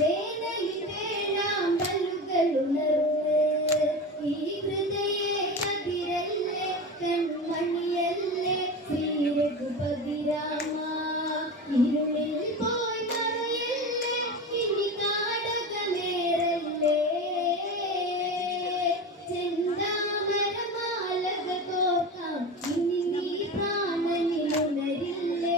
വേനലിൽ വേഴാമ്പലുകളുണർന്ന് ഈ ഹൃദയ കതിരല്ലേ കൺമണിയല്ലേ ശ്രീ രഘുപതി രാമ ഇരുളിൽ പോയി മറയല്ലേ ഇനി നാടക നേരല്ലേ ചെന്താമരമാലക കോർക്കാം ഇനി നീ പ്രാണനിലുണരില്ലേ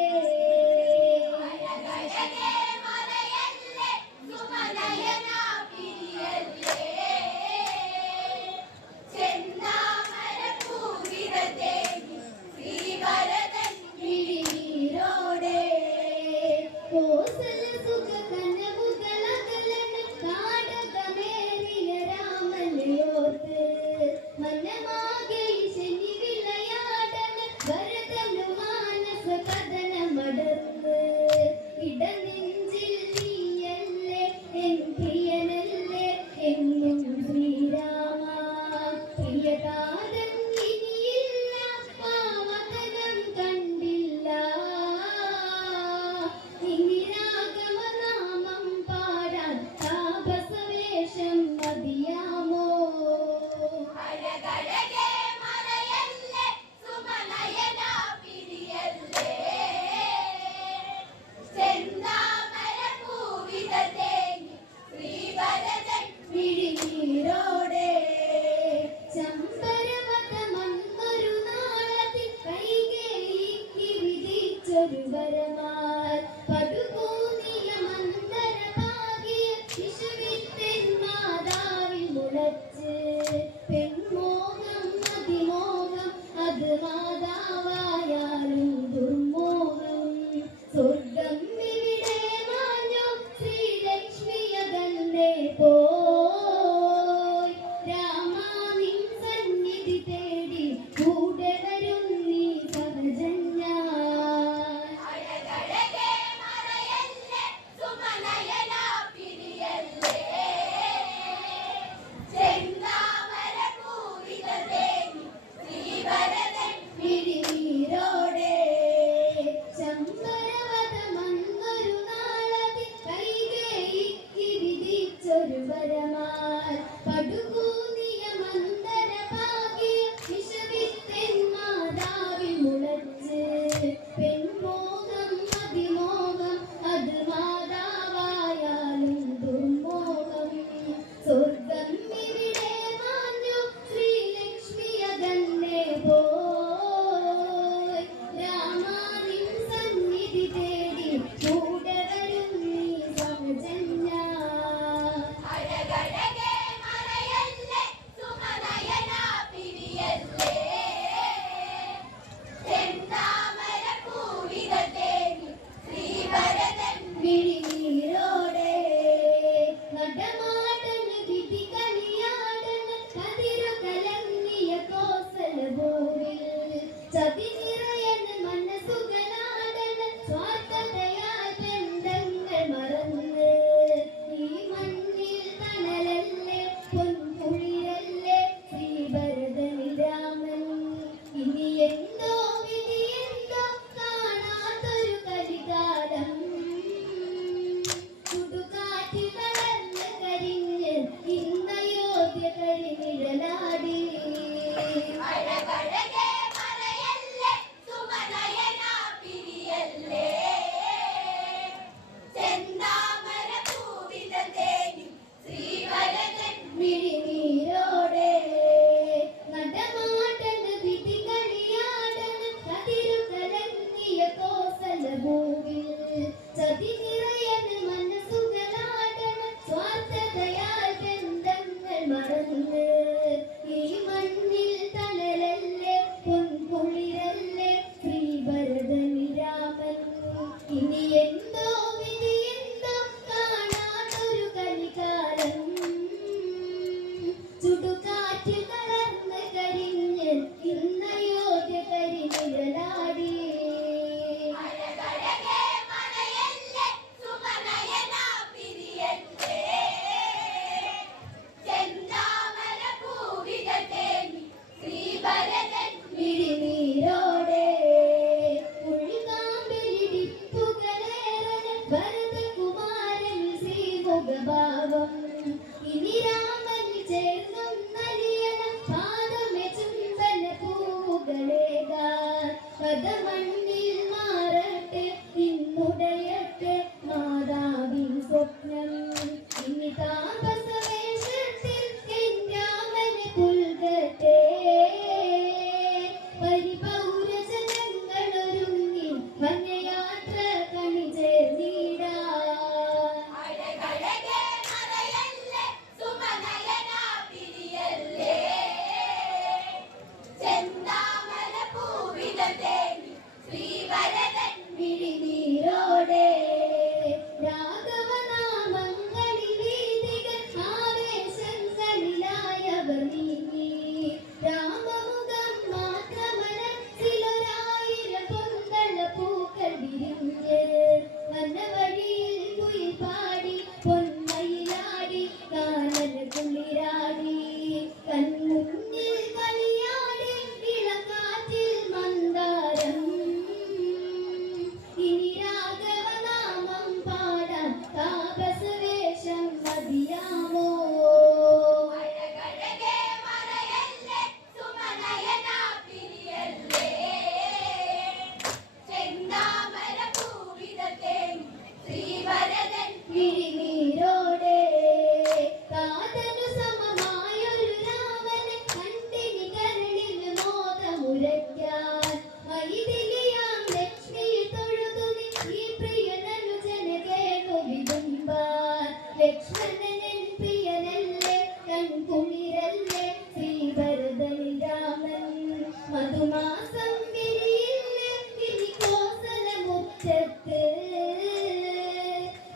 മുഖഭാവം ഇനി രാമൻ ചേർന്നും നലിയണം പാദമേ ചുംബന പൂവുകളേകാൻ പദമണ്ണിൽ മാറട്ടെ ഇന്നുടയട്ടെ മാതാവിൻ സ്വപ്നം ഇനി താപസവേഷത്തിൽ എൻ രാമനെ പുൽകട്ടെ പരിപൗരജനങ്ങളൊരുങ്ങി വന്യയാത്ര കണി ചേർന്നിടാൻ വിഴിനീരോടെ രാഘവനാമങ്ങളിൽ വീഥികൾ ആവേശങ്ങളിലായവർ നീങ്ങി രാമമുഖം മാത്രമനസ്സിലൊരായിരം പൊന്തള പൂക്കൾ വിരിഞ്ഞ് വനവഴിയിൽ കുയിൽ പാടി പൊന്മയിലാടി കാനന കുളിരാടി കൺമുന്നിൽ കളിയാടി ഇളക്കാറ്റിൽ മന്ദാരം ഇനി രാഘവനാമം പാടാൻ താപസവേഷം മതിയാമോ വിഴിനീരോടെ കാതനു സമമായൊരു രാമനെ കണ്ടിനി കരളിന് മോദമുരയ്ക്കാൻ മൈഥിലിയാം ലക്ഷ്മി തൊഴുതു ഈ പ്രിയനനുജനെ കേട്ടു വിതുമ്പാൻ ലക്ഷ്മണനൻ പ്രിയനല്ലേ കൺകുളിരല്ലേ ശ്രീഭരതനിൽ രാമൻ മധുമാസം വിരിയില്ലേ ഇനി കോസലമുറ്റത്ത്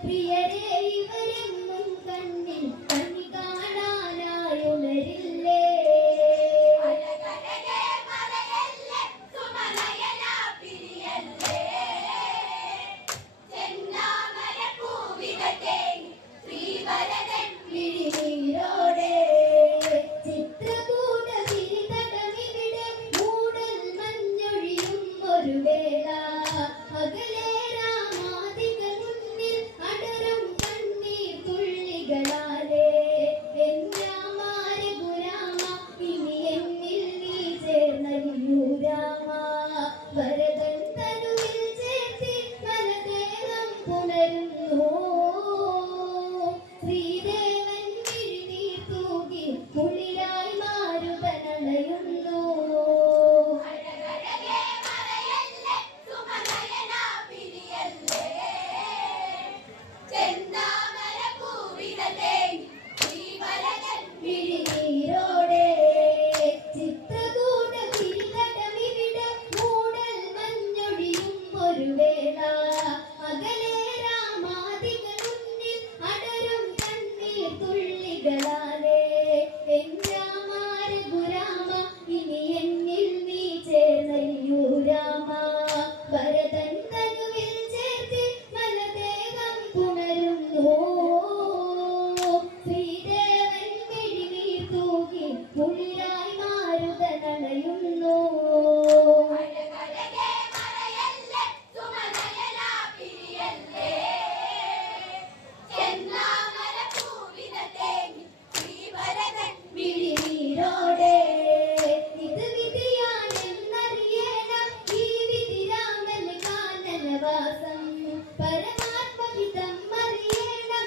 പ്രിയരേ ഇവരെന്നും കണ്ണിൽ കണ്ണി കാണാനായുണരില്ലേ വിഴിനീരോടെ ചിത്രകൂട വിരിതടമിവിടെ മൂടൽ മഞ്ഞൊഴിയും ഒരു വേള അകലെ രാമാദികൾ മുന്നിൽ അടരും കണ്ണീർ തുള്ളികളാലേ എൻ രാമാര ഗുരാമ ഇനി എന്നിൽ നീ ചേർന്നലിയൂ രാമ വരദൻ തനുവിൽ ചേർത്തി മനദേഹം പുണരുന്നു ശ്രീദേവൻ വിഴിനീർ തൂകി കുളിരായി മാരുതനണയുന്നു വിഴിനീരോടെ ചിത്രകൂട വിരിതടമിവിടെ മൂടൽ മഞ്ഞൊഴിയും ഒരു വേള അകലെ രാമാദികൾ മുന്നിൽ അടരും കണ്ണീർ തുള്ളികളാലേ എൻ രാമാര ഗുരാമ ഇനി എന്നിൽ നീ ചേർന്നലിയൂ രാമ ഭരതൻ തനുവിൽ ചേർത്തി മനദേഹം പുണരുന്നു ശ്രീദേവൻ വിഴിനീർ തൂകി കുളിരായി മാരുതനണയുന്നു വിഴിനീരോടെ ഇത് വിധിയാണെന്നറിയണം ഈ വിധി രാമന് കാനനവാസം പരമാത്മഹിതം അറിയണം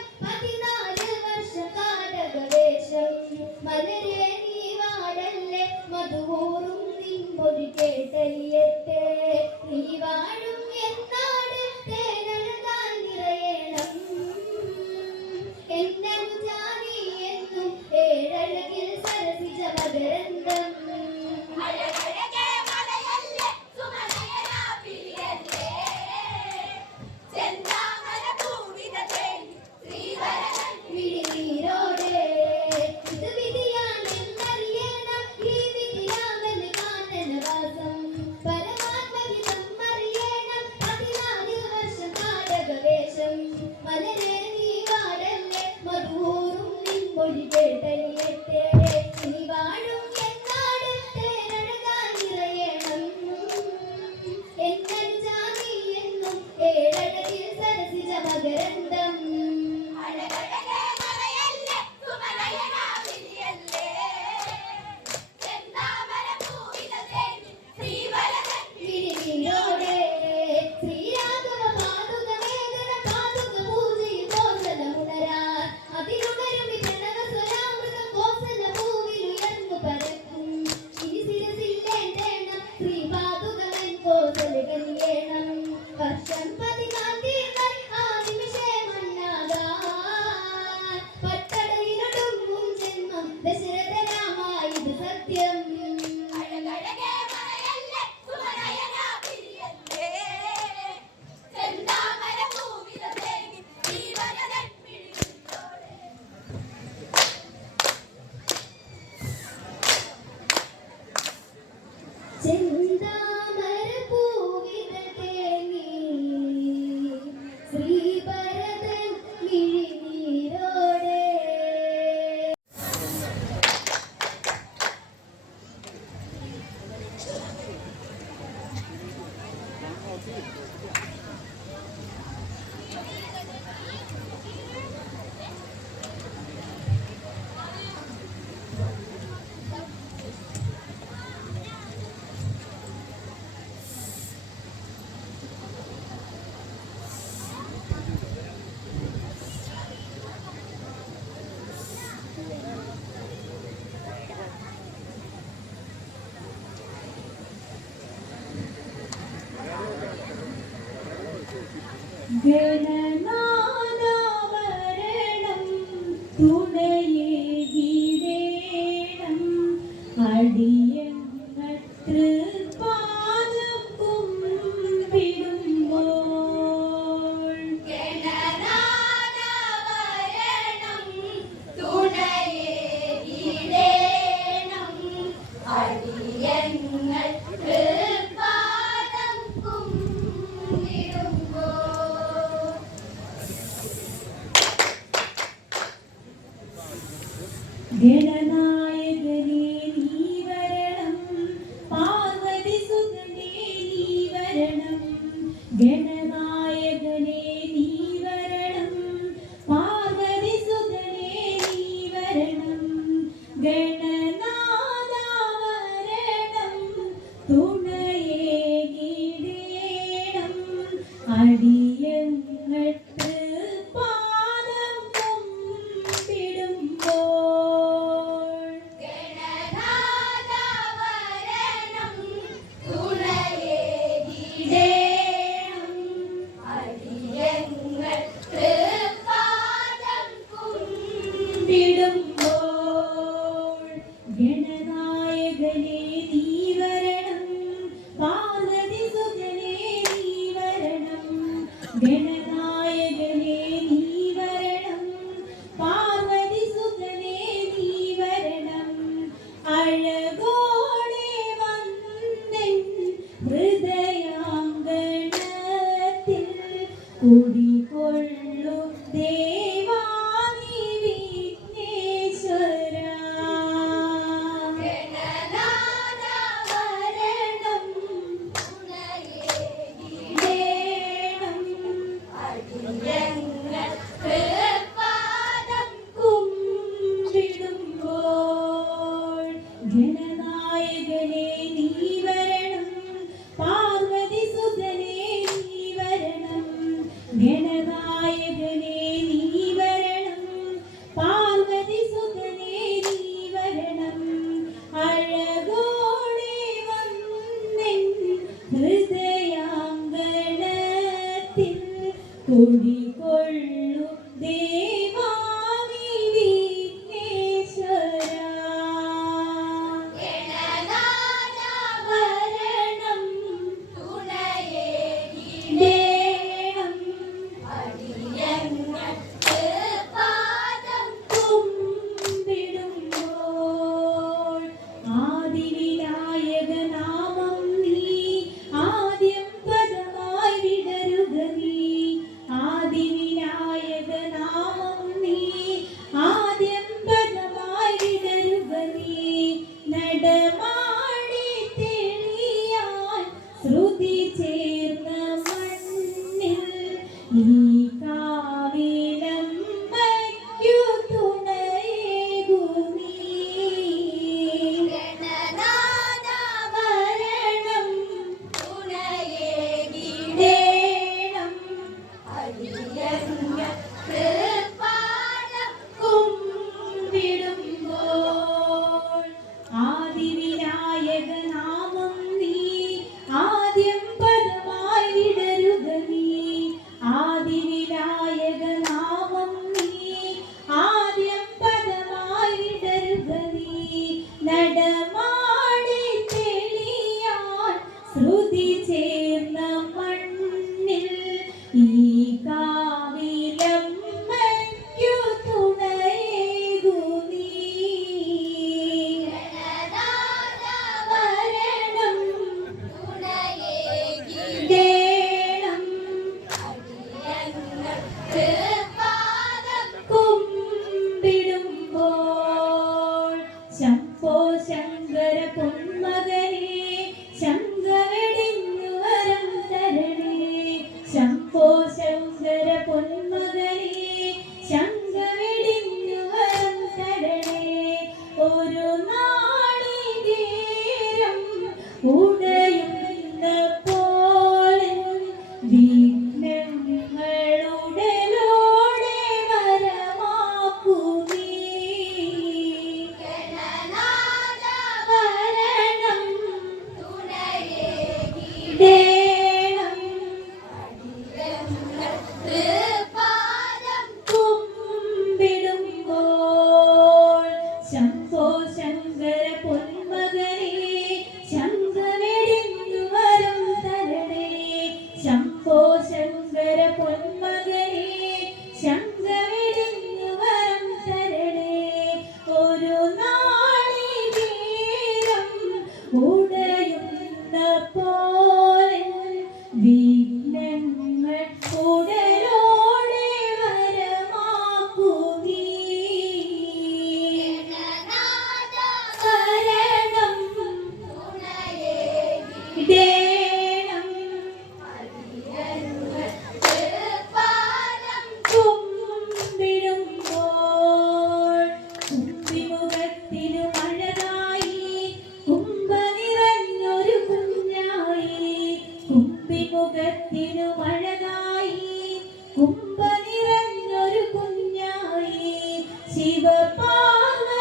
തുണയേകിടേണം അടിയങ്ങട്ട് പാദം കുമ്പിടുമ്പോൾ. ഗണനാഥ വരണം തുണയേകിടേണം അടിയങ്ങൾക്ക് പാദം കുമ്പിടുമ്പോൾ. ഗണനായകനേ നീ വരണം പാർവതി സുതനേ നീ വരണം. ഗണനായകനേ നീ വരണം പാർവതി സുതനേ നീ വരണം. ഗണനാഥ വരണം തുണയേകിടേണം അടിയങ്ങൾക്ക് പാദം കുമ്പിടുമ്പോൾ.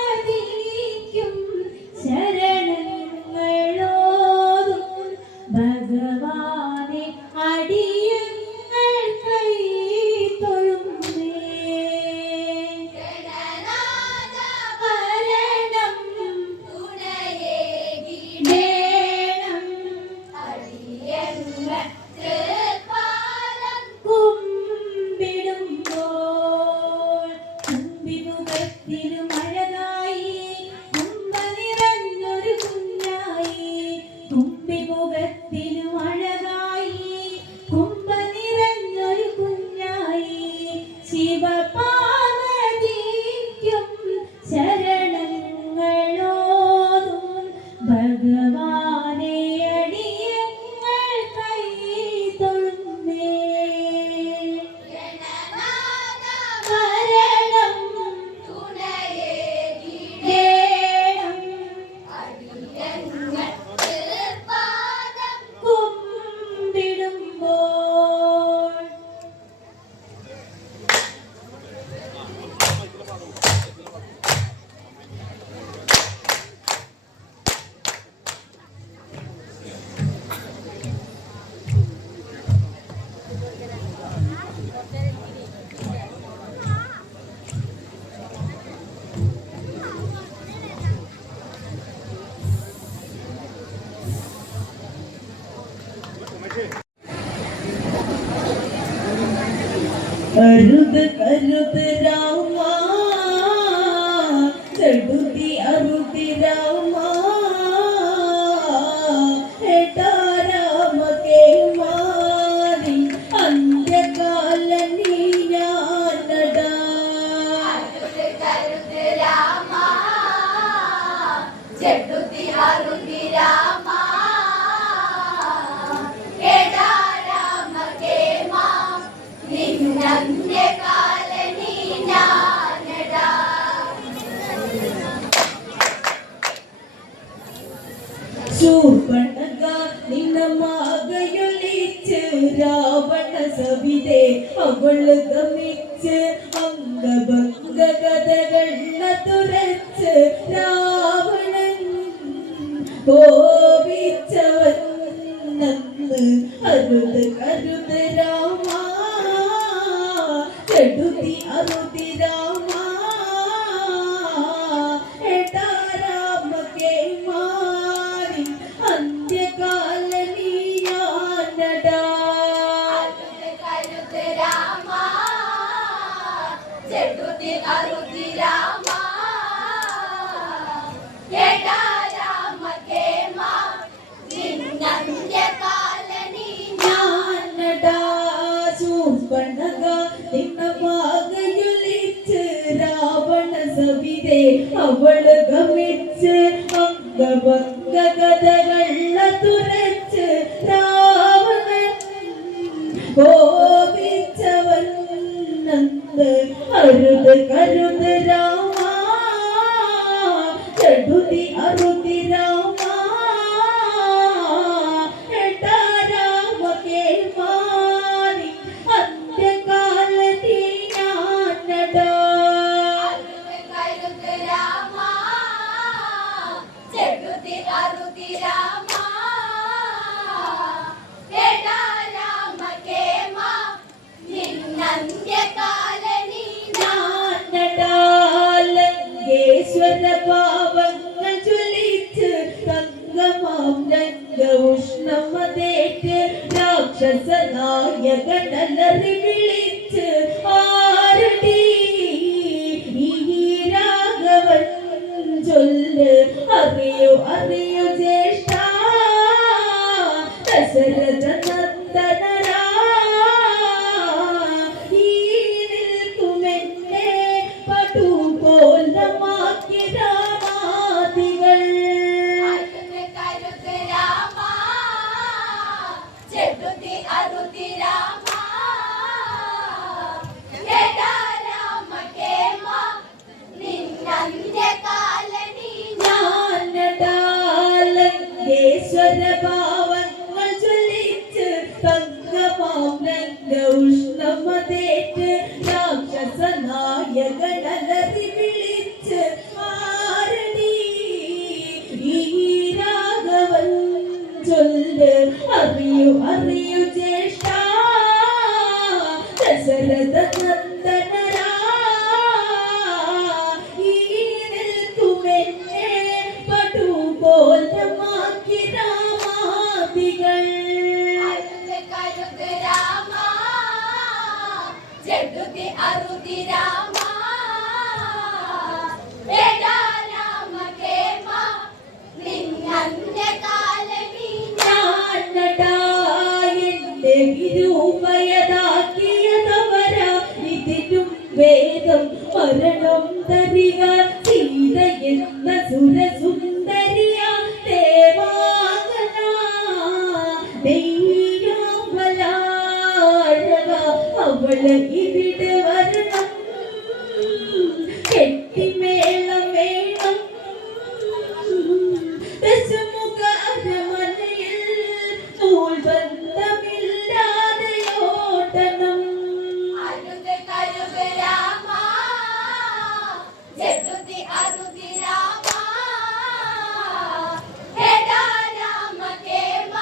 ശിവപാർവതിക്കും ശരണങ്ങളോതും ഭഗവാനെ അടിയങ്ങൾ കൈ തൊഴുന്നേ. ഗണനാഥ വരണം തുണയേകിടേണം. വേണം അടിയങ്ങൾ തൃപ്പാദം കുമ്പിടുമ്പോൾ കുമ്പിമുഖത്തിലും അഴകായി കുമ്പ നിറഞ്ഞൊരു കുഞ്ഞായി. കുമ്പിമുഖത്തിലും അഴകായി കുമ്പ നിറഞ്ഞൊരു കുഞ്ഞായി. ശിവപാർവതിക്കും ശരണങ്ങളോതും ഭഗവാനെ അടിയങ്ങൾ കൈ തൊഴുന്നേ. ഗണനാഥ വരണം തുണയേകിടേണം. വേണം അടിയങ്ങൾ തൃപ്പാദം കുമ്പിടുമ്പോൾ അരുത് കരുത് രാമ ചെടുതി അറുതി രാമ ഏട്ടാ രാമ കേമാരി അന്ത്യകാല നീ ഞാനടാ. അരുത് കരുത് രാമ ചെടുതി അരുതി രാമ എടാ രാമ കേമ നിന്നന്ത്യകാല നീ ഞാനടാ. ശൂർപ്പണക നിന്നമാകയൊലിച്ച് രാവണ സവിതേ അവള് ഗമിച്ച് അംഗഭംഗ കഥകള തുരച്ച് രാവണൻ കോപിച്ചവൻ നന്ന്. അരുത് കരുത് രാമ ചെടുതി അറുതി രാമ ഏട്ടാ രാമ കേമാരി അന്ത്യകാല നീ ഞാനടാ. അരുത് കരുത് രാമ ചെടുതി അരുതി രാമ എടാ രാമ കേമ നിന്നന്ത്യകാല നീ ഞാനടാ. ശൂർപ്പണക നിന്നമാകയൊലിച്ച് രാവണ സവിതേ അവള് ഗമിച്ച് അംഗഭംഗ കഥകള തുരച്ച് രാവണൻ കോപിച്ചവൻ നന്ന്. അരുത് കരുത് രാമ ചെടുതി അറുതി രാമ ഏട്ടാ രാമ കേമാരി അന്ത്യകാല നീ ഞാനടാ. അരുത് കരുത് രാമ ചെടുതി അരുതി രാമ എടാ രാമ കേമ നിന്നന്ത്യകാല നീ ഞാനടാ. ലങ്കേശ്വര പാവങ്ങൾ ജ്വലിച്ച് തങ്കമാം രംഗ ഉഷ്ണമതേറ്റ് രാക്ഷസനായകനലറി വിളിച്ച് ആരടി ഈ രാഘവൻ ചൊല്ല്. അറിയോ അറിയോ ജ്യേഷ്ഠ ദശരഥ നന്ദനരാ ഈ നിൽക്കുമെന്നെ പടുകോലമാക്കി രാമാദികൾ. അരുത് കരുത് രാമ ചെടുതി അരുതി രാമ എടാ രാമ കേമ നിന്നന്ത്യകാല നീ ഞാനടാ. ലങ്കേശ്വര ഭാവങ്ങൾ ജ്വലിച്ച് തങ്കമാം രംഗ ഉഷ്ണമതേറ്റ് രാക്ഷസനായകനലറി അറിയൂ അറിയൂ ജ്യേഷ്ഠ ദശരഥ നന്ദനരാ ഈ നിൽക്കുമെന്നെ പടുകോലമാക്കി രാമാദികൾ അരുത് കരുത് രാമ ജഗതി അരുതി രാമ വേദാ രാമ കേമ നിന്നന്യകാലമീ ഞാനടാ എന്റെ വിരൂപയതാക്കിയതവര ഇതിലും വേദം മരണം തരിക സീത എന്ന സുരസുന്ദരിയ ദേവാംഗന നെയ്യാമ്പലാഴക അവള് ഇവിടെ വരണം കെട്ടിമേളം വേണം ദശമുഖ അരമനയിൽ നൂൽബന്ധമില്ലാതെ ഓടണം അരുത് കരുത് രാമ ജഗതി അരുതി രാമ വേദാ രാമ കേമ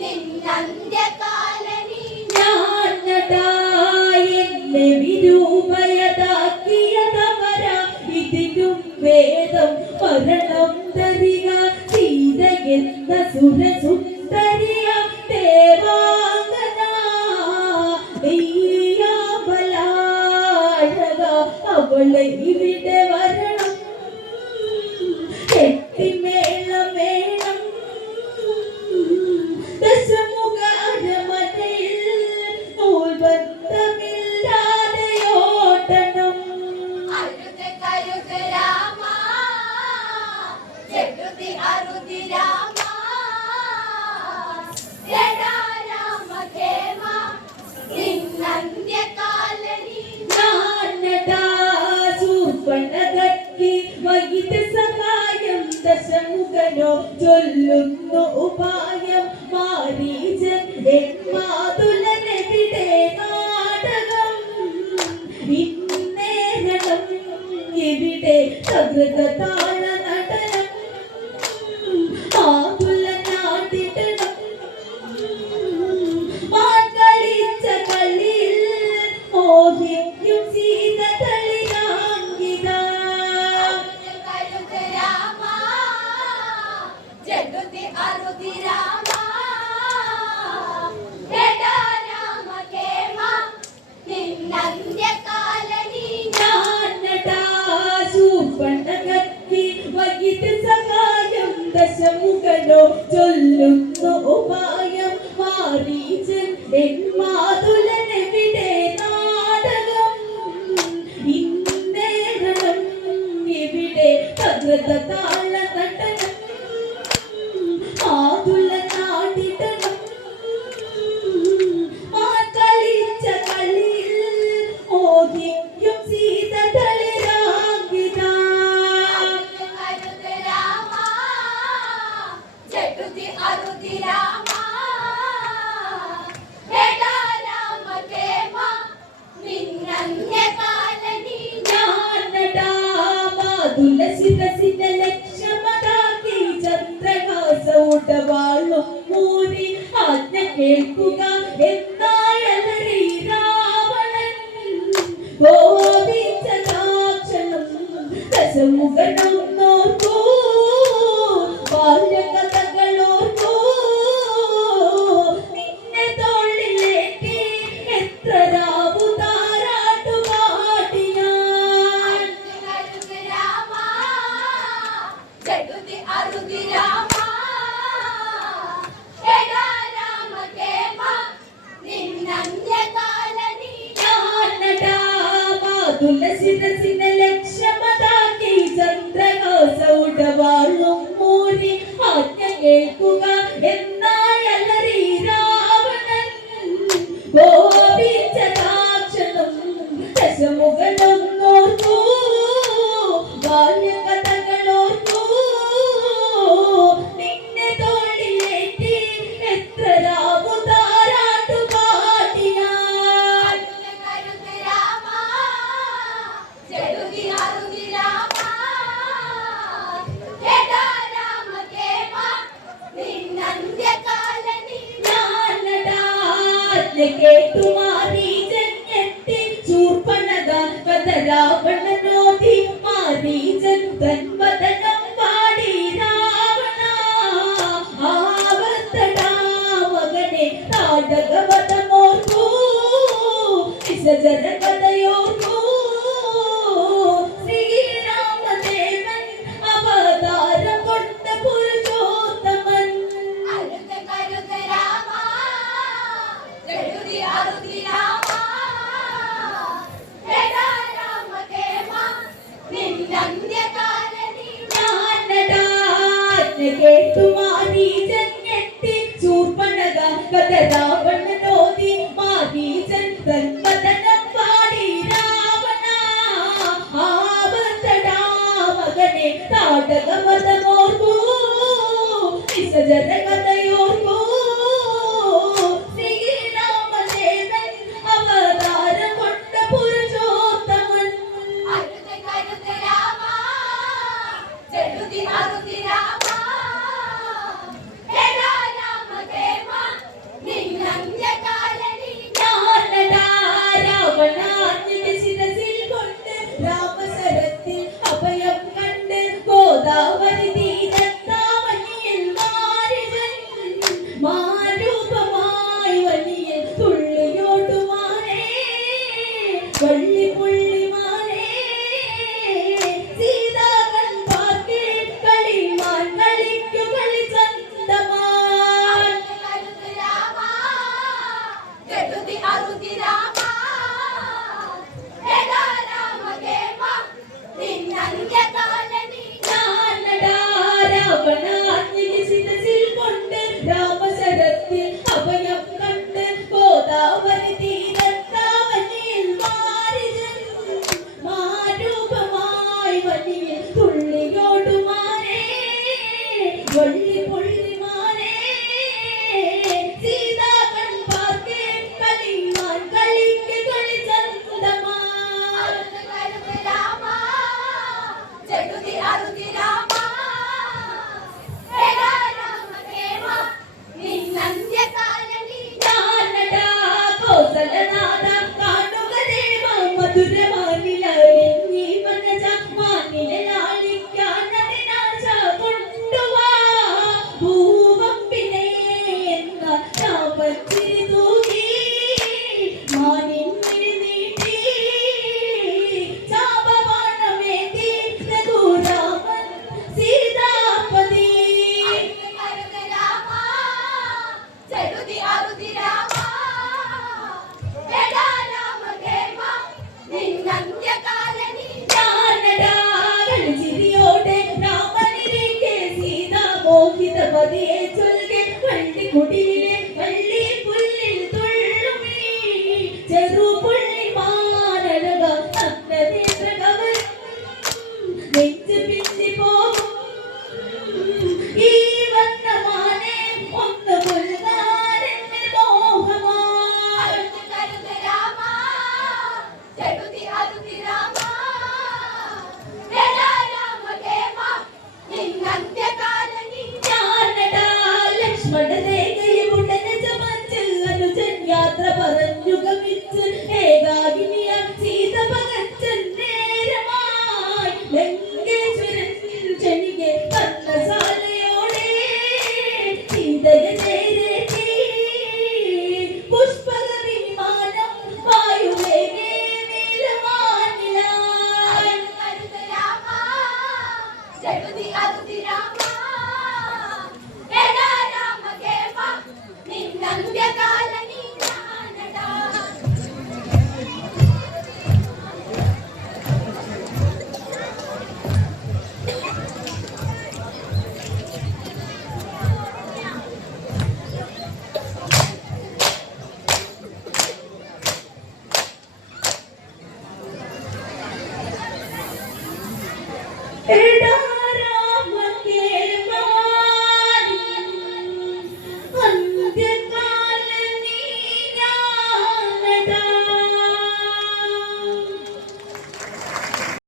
നിന്നന്യകാലമീ ഞാനടാ എന്നെ വിരൂപയതാക്കിയതവര ഇതിലും വേദം മരണം തരിക സീത എന്ന സുരസുന്ദരിയ ദേവാംഗന നെയ്യാമ്പലാഴക അവളെ ഇവിടെ വരണം കെട്ടിമേളം വേണം ദശമുഖ അരമനയിൽ നൂൽബന്ധമില്ലാതെ ഓടണം അരുത് കരുത് രാമ ജഗതി അരുതി രാമ വേദാ രാമ കേമ നിന്നന്യകാലമീ ഞാനടാ സൂർപ്പണഖയ്ക്ക് വൈദ്യ സഹായം ദശമുഖനോ ചൊല്ലുന്നു ഉപായം മാരീചൻ മാതുലനെവിടെ നാടകം ഇന്നേരണം ഇവിടെ സകൃത താള നടനം മാതുലനാട്ടിടണം മാക്കളിച്ച കളിയിൽ മോഹിക്കും സീത തളിരാങ്കിതാ അരുത് കരുത് രാമ ജഗതി അരുതി രാമ വേദാ രാമ കേമ നിന്നന്യകാലമീ ഞാനടാ സൂർപ്പണഖയ്ക്ക് വൈദ്യ സഹായം ദശമുഖനോ ചൊല്ലുന്നു ഉപായം മാരീചൻ മാതുലനെവിടെ നാടകം ഇന്നേരണം ഇവിടെ സകൃത താള നടനം മാതുലനാടിടണം മാക്കളിച്ച കളിയിൽ മോഹിക്കും സീത തളിരാങ്കിതാ അരുത് കരുത് രാമ ജഗതി അരുതി രാമ വേദാ രാമ കേമ നിന്നന്യകാലമീ ഞാനടാ മാതുല ശിരസിന ലക്ഷ്യമതാക്കി ചന്ദ്രഹാസ ഉടവാളും മൂരി ആജ്ഞ കേൾക്കുക എന്നായലറി രാവണൻ കോപിച്ചതാക്ഷണം ദശമുഖനം നോക്കൂ ബാല്യകഥകളോർക്കൂ നിന്നെ തോളിലേറ്റി എത്ര രാവു താരാട്ടുപാടി ഞാൻ അരുത് കരുത് രാമ ജഗതി അരുതി രാമ വേദാ രാമ കേമ നിന്നന്യകാലമീ ഞാനടാ മാതുല ശിരസിന ലക്ഷ്യമതാക്കി ചന്ദ്രഹാസ ഉടവാളും മൂരി ആജ്ഞ കേൾക്കുക എന്നായലറി രാവണൻ കോപിച്ചതാക്ഷണം ദശമുഖനൊന്നോർക്കൂ ബാല്യകഥകളോർക്കൂ നിന്നെ തോളിലേറ്റി എത്ര രാവു താരാട്ടുപാടി ഞാൻ അരുത് കരുത് രാമ ജഗതി അരുതി രാമ വേദാ താടകവധമോർക്കൂ നിസജന കഥയോർക്കൂ ശ്രീരാമദേവൻ അവതാരം കൊണ്ട പുരുഷോത്തമൻ അരുത് കരുത് രാമ ചെറുതി അരുതി രാമ എടാ രാമദേവ നിന്നന്ത്യകാലനി ഞാനടാ രാവണാ നിന്റെ ശിരസിൽ കൊണ്ട് രാമ